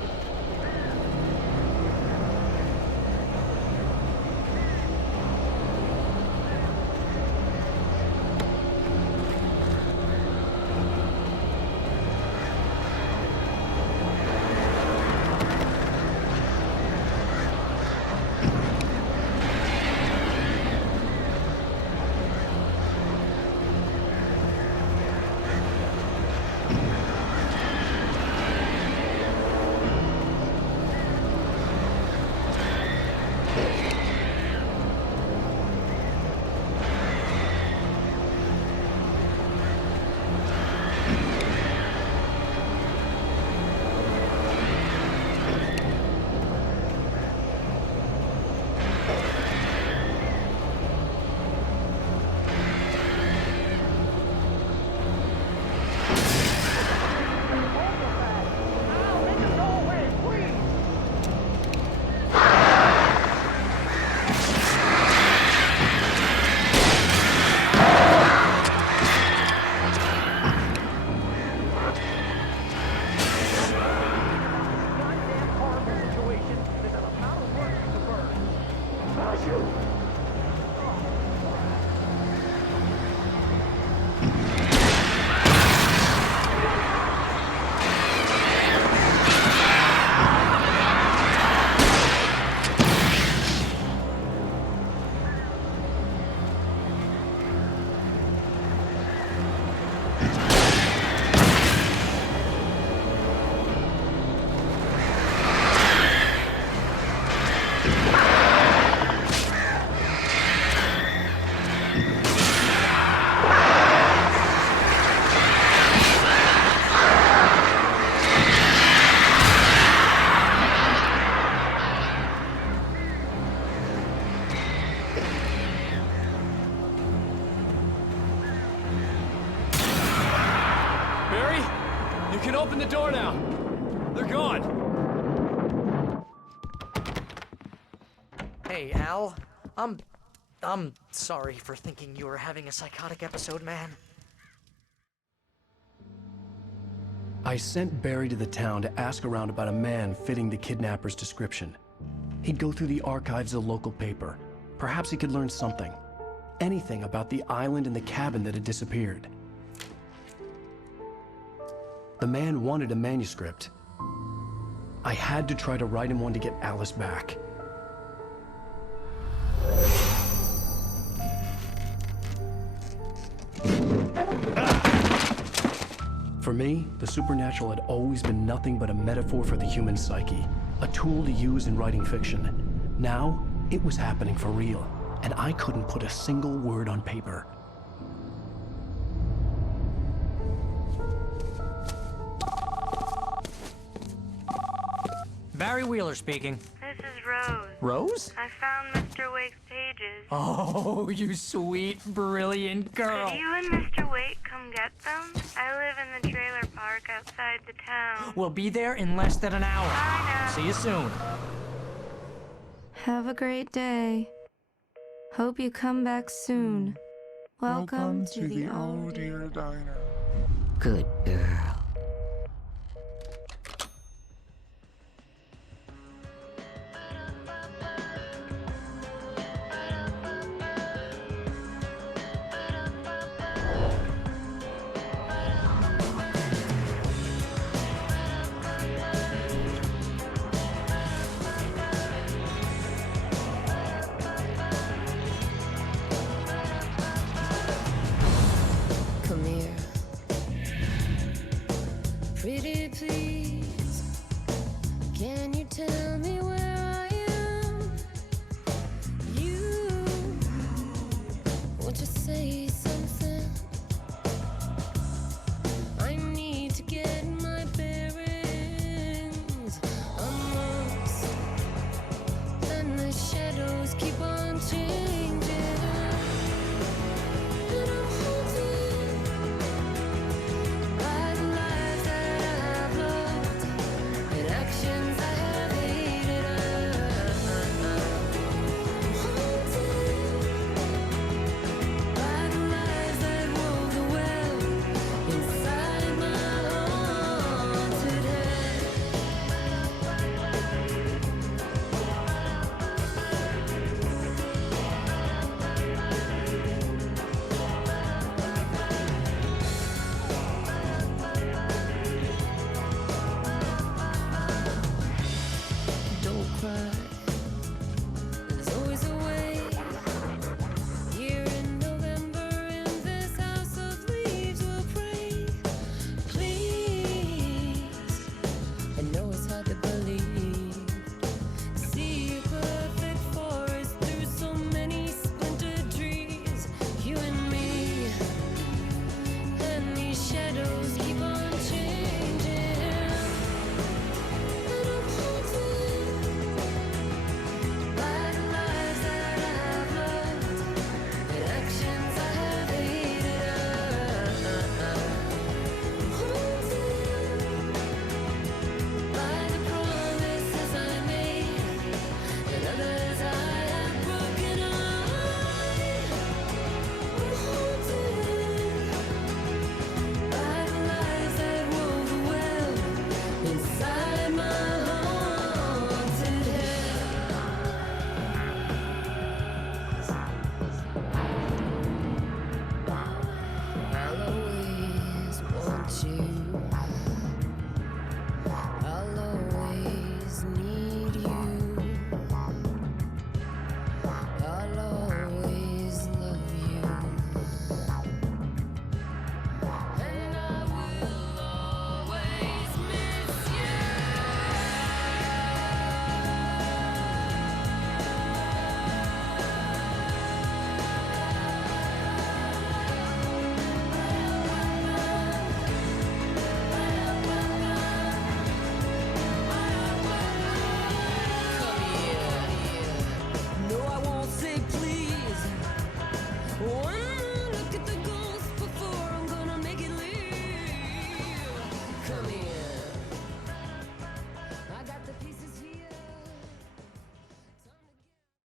Open the door now. They're gone. Hey, Al. I'm sorry for thinking you were having a psychotic episode, man. I sent Barry to the town to ask around about a man fitting the kidnapper's description. He'd go through the archives of the local paper. Perhaps he could learn something. Anything about the island and the cabin that had disappeared. The man wanted a manuscript. I had to try to write him one to get Alice back. For me, the supernatural had always been nothing but a metaphor for the human psyche, a tool to use in writing fiction. Now, it was happening for real, and I couldn't put a single word on paper. Barry Wheeler speaking. This is Rose. Rose? I found Mr. Wake's pages. Oh, you sweet, brilliant girl. Could you and Mr. Wake come get them? I live in the trailer park outside the town. We'll be there in less than an hour. Bye now. See you soon. Have a great day. Hope you come back soon. Welcome to the Oh Dear Diner. Good girl. Come here. Pretty please, can you tell me where I am? You, won't you say something? I need to get my bearings amongst, and the shadows keep on changing.